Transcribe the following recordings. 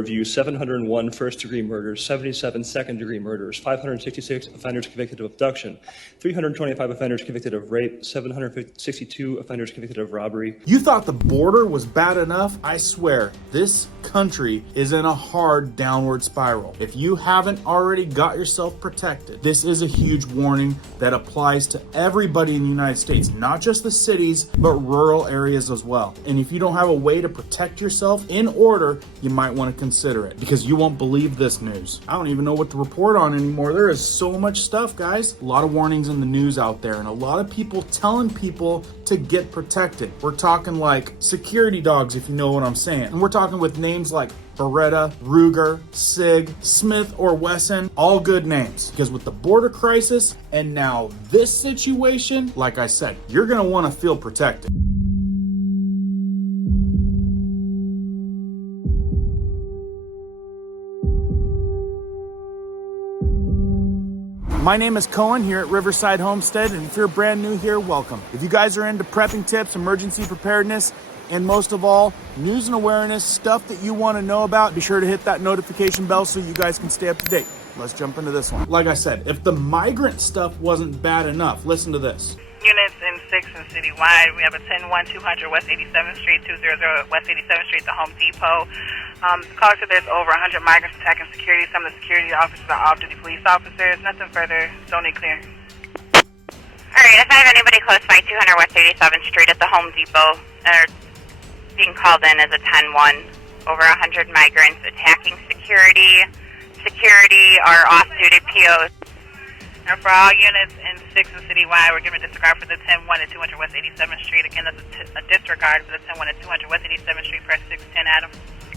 review 701 first-degree murders, 77 second-degree murders, 566 offenders convicted of abduction, 325 offenders convicted of rape, 762 offenders convicted of robbery. You thought the border was bad enough? I swear, this country is in a hard downward spiral. If you haven't already got yourself protected, this is a huge warning that applies to everybody in the United States, not just the cities, but rural areas as well. And if you don't have a way to protect yourself in order, you might want to consider it, because you won't believe this news. I don't even know what to report on anymore. There is so much stuff, guys. A lot of warnings in the news out there, and a lot of people telling people to get protected. We're talking like security dogs, if you know what I'm saying. And we're talking with names like Beretta, Ruger, Sig, Smith, or Wesson, all good names. Because with the border crisis and now this situation, like I said, you're gonna want to feel protected. My name is Cohen here at Riverside Homestead, and if you're brand new here, welcome. If you guys are into prepping tips, emergency preparedness, and most of all, news and awareness, stuff that you want to know about, be sure to hit that notification bell so you guys can stay up to date. Let's jump into this one. Like I said, if the migrant stuff wasn't bad enough, listen to this. Units in 6 and citywide. We have a 10-1-200 West 87th Street, 200 West 87th Street, the Home Depot. Caller said there's over 100 migrants attacking security. Some of the security officers are off-duty police officers. Nothing further. Still need clear. All right, if I have anybody close by 200 West 87th Street at the Home Depot, they're being called in as a 10-1. Over 100 migrants attacking security. Security are off-duty POs. And for all units in 6 and citywide, we're giving disregard for the 10-1 at 200 West 87th Street. Again, that's a disregard for the 10-1 at 200 West 87th Street. Press 610, Adam.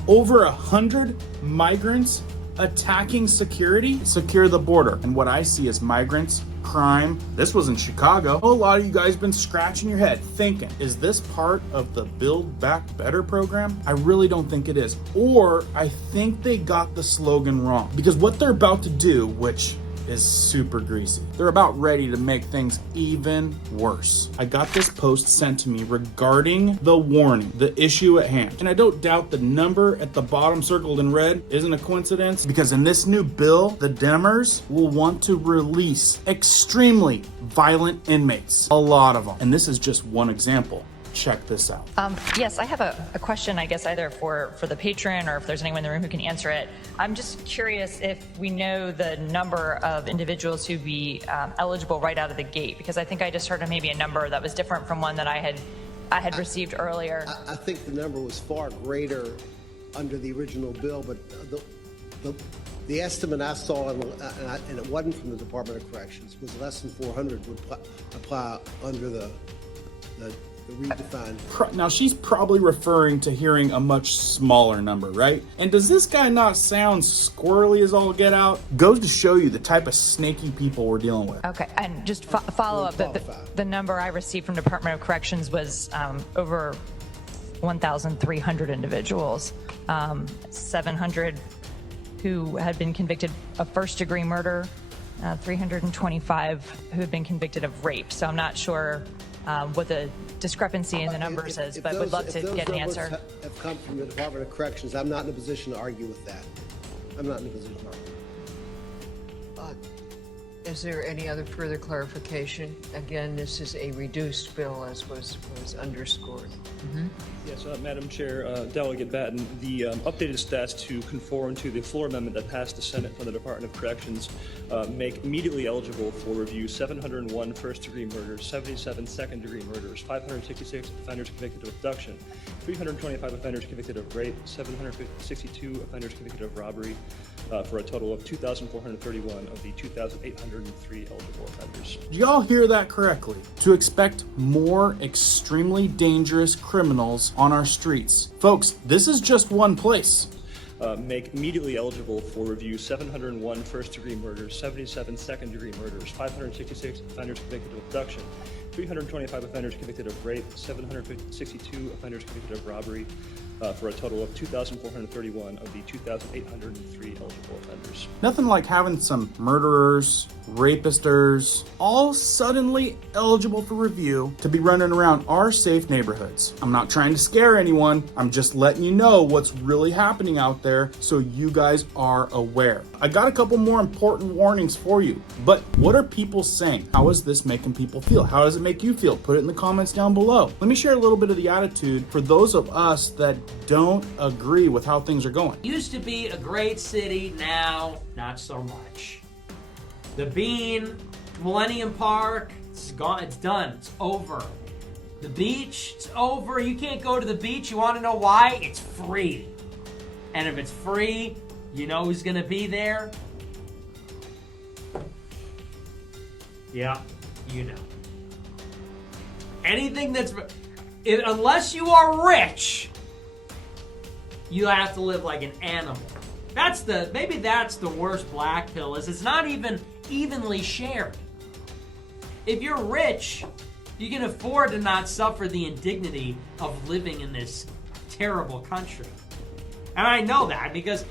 Over 100 migrants attacking security? Secure the border. And what I see is migrants, crime. This was in Chicago. A lot of you guys been scratching your head thinking, is this part of the Build Back Better program? I really don't think it is. Or I think they got the slogan wrong. Because what they're about to do, which is super greasy, they're about ready to make things even worse. I got this post sent to me regarding the warning, the issue at hand. And I don't doubt the number at the bottom circled in red isn't a coincidence, because in this new bill, the Dems will want to release extremely violent inmates, a lot of them. And this is just one example. Check this out. Yes, I have a question, I guess, either for the patron or if there's anyone in the room who can answer it. I'm just curious if we know the number of individuals who'd be eligible right out of the gate, because I think I just heard maybe a number that was different from one that I had received earlier. I think the number was far greater under the original bill, but the estimate I saw, and it wasn't from the Department of Corrections, was less than 400 would apply under the redefined. Now she's probably referring to hearing a much smaller number, right? And does this guy not sound squirrely as all get out? Goes to show you the type of snaky people we're dealing with. Okay, and just follow up, the number I received from Department of Corrections was over 1,300 individuals, 700 who had been convicted of first-degree murder, 325 who had been convicted of rape. So I'm not sure what the discrepancy in the numbers is, but would love to get an answer. Have come from the Department of Corrections. I'm not in a position to argue with that. I'm not in a position to argue. Is there any other further clarification? Again, this is a reduced bill, as was underscored. Mm-hmm. Yes, Madam Chair, Delegate Batten, the updated stats to conform to the floor amendment that passed the Senate from the Department of Corrections make immediately eligible for review 701 first-degree murders, 77 second-degree murders, 566 offenders convicted of abduction, 325 offenders convicted of rape, 762 offenders convicted of robbery, for a total of 2,431 of the 2,803 eligible offenders. Did y'all hear that correctly? To expect more extremely dangerous criminals on our streets. Folks, this is just one place. Make immediately eligible for review 701 first-degree murders, 77 second-degree murders, 566 offenders convicted of abduction, 325 offenders convicted of rape, 762 offenders convicted of robbery, for a total of 2,431 of the 2,803 eligible offenders. Nothing like having some murderers, rapisters, all suddenly eligible for review to be running around our safe neighborhoods. I'm not trying to scare anyone. I'm just letting you know what's really happening out there so you guys are aware. I got a couple more important warnings for you, but what are people saying? How is this making people feel? How does it make you feel? Put it in the comments down below. Let me share a little bit of the attitude for those of us that don't agree with how things are going. Used to be a great city, now not so much. The Bean, Millennium Park, it's gone, it's done, it's over. The beach, it's over. You can't go to the beach. You want to know why? It's free. And if it's free, you know who's going to be there? Yeah, you know. Anything that's... unless you are rich, you have to live like an animal. Maybe that's the worst black pill, is it's not even evenly shared. If you're rich, you can afford to not suffer the indignity of living in this terrible country. And I know that because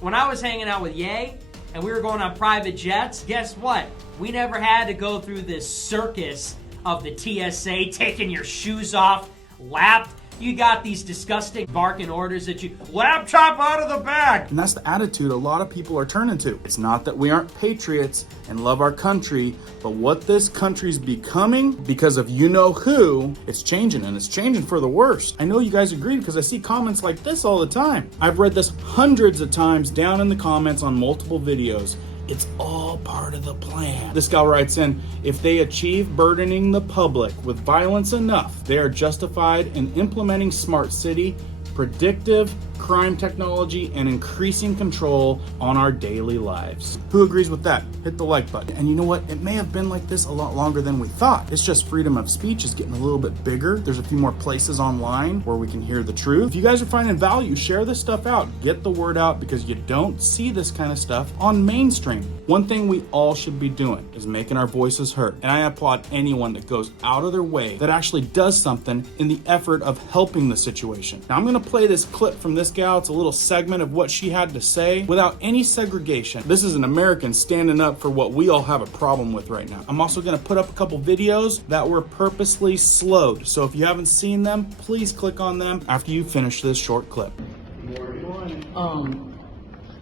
when I was hanging out with Ye and we were going on private jets, guess what? We never had to go through this circus of the TSA taking your shoes off, lapped. You got these disgusting barking orders that you laptop out of the bag. And that's the attitude a lot of people are turning to. It's not that we aren't patriots and love our country, but what this country's becoming because of you know who, it's changing, and it's changing for the worse. I know you guys agree because I see comments like this all the time. I've read this hundreds of times down in the comments on multiple videos. It's all part of the plan. This guy writes in, if they achieve burdening the public with violence enough, they are justified in implementing smart city, predictive crime technology, and increasing control on our daily lives. Who agrees with that? Hit the like button. And you know what? It may have been like this a lot longer than we thought. It's just freedom of speech is getting a little bit bigger. There's a few more places online where we can hear the truth. If you guys are finding value, share this stuff out. Get the word out because you don't see this kind of stuff on mainstream. One thing we all should be doing is making our voices heard. And I applaud anyone that goes out of their way that actually does something in the effort of helping the situation. Now I'm gonna play this clip from this gal. It's a little segment of what she had to say without any segregation. This is an American standing up for what we all have a problem with right now. I'm also gonna put up a couple videos that were purposely slowed. So if you haven't seen them, please click on them after you finish this short clip.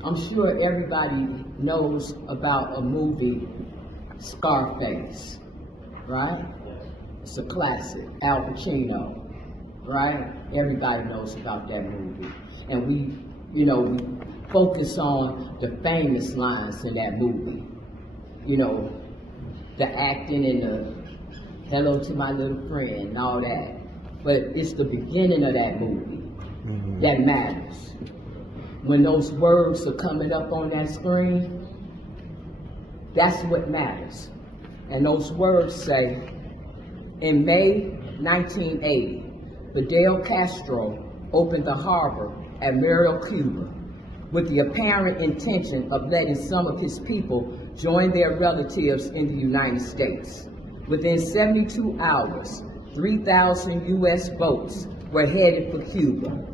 I'm sure everybody knows about a movie, Scarface, right? It's a classic. Al Pacino, right? Everybody knows about that movie. And we focus on the famous lines in that movie. You know, the acting and the hello to my little friend and all that. But it's the beginning of that movie that matters. When those words are coming up on that screen, that's what matters. And those words say, in May 1980, Fidel Castro opened the harbor at Mero, Cuba, with the apparent intention of letting some of his people join their relatives in the United States. Within 72 hours, 3,000 U.S. boats were headed for Cuba.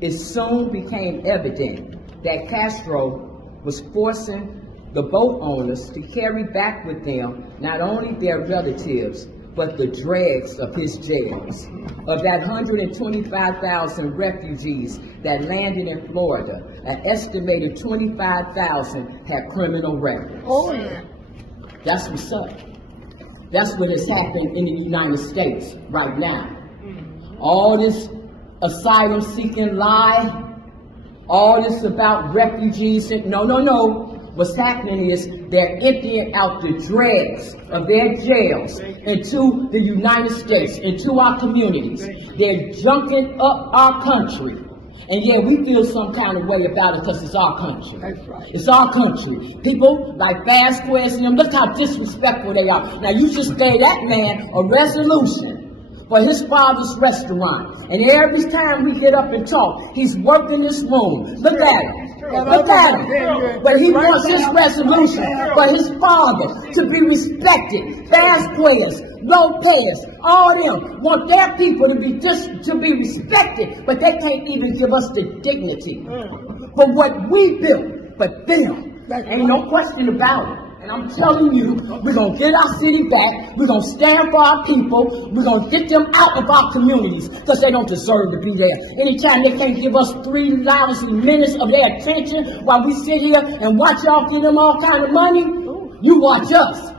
It soon became evident that Castro was forcing the boat owners to carry back with them not only their relatives, but the dregs of his jails. Of that 125,000 refugees that landed in Florida, an estimated 25,000 had criminal records. Oh, yeah. That's what's up. That's what has happened in the United States right now. All this asylum-seeking lie, all this about refugees, no. What's happening is they're emptying out the dregs of their jails into the United States, into our communities. They're junking up our country. And yeah, we feel some kind of way about it because it's our country. That's right. It's our country. People like Vasquez and them, look how disrespectful they are. Now you just gave that man a resolution for his father's restaurant. And every time we get up and talk, he's working this room. Look at him. Look at him. But he wants his resolution for his father to be respected. Past players, role players, all them want their people to be respected, but they can't even give us the dignity for what we built. But them, ain't no question about it. And I'm telling you, we're going to get our city back. We're going to stand for our people. We're going to get them out of our communities because they don't deserve to be there. Anytime they can't give us 3 lousy minutes of their attention while we sit here and watch y'all give them all kind of money, you watch us.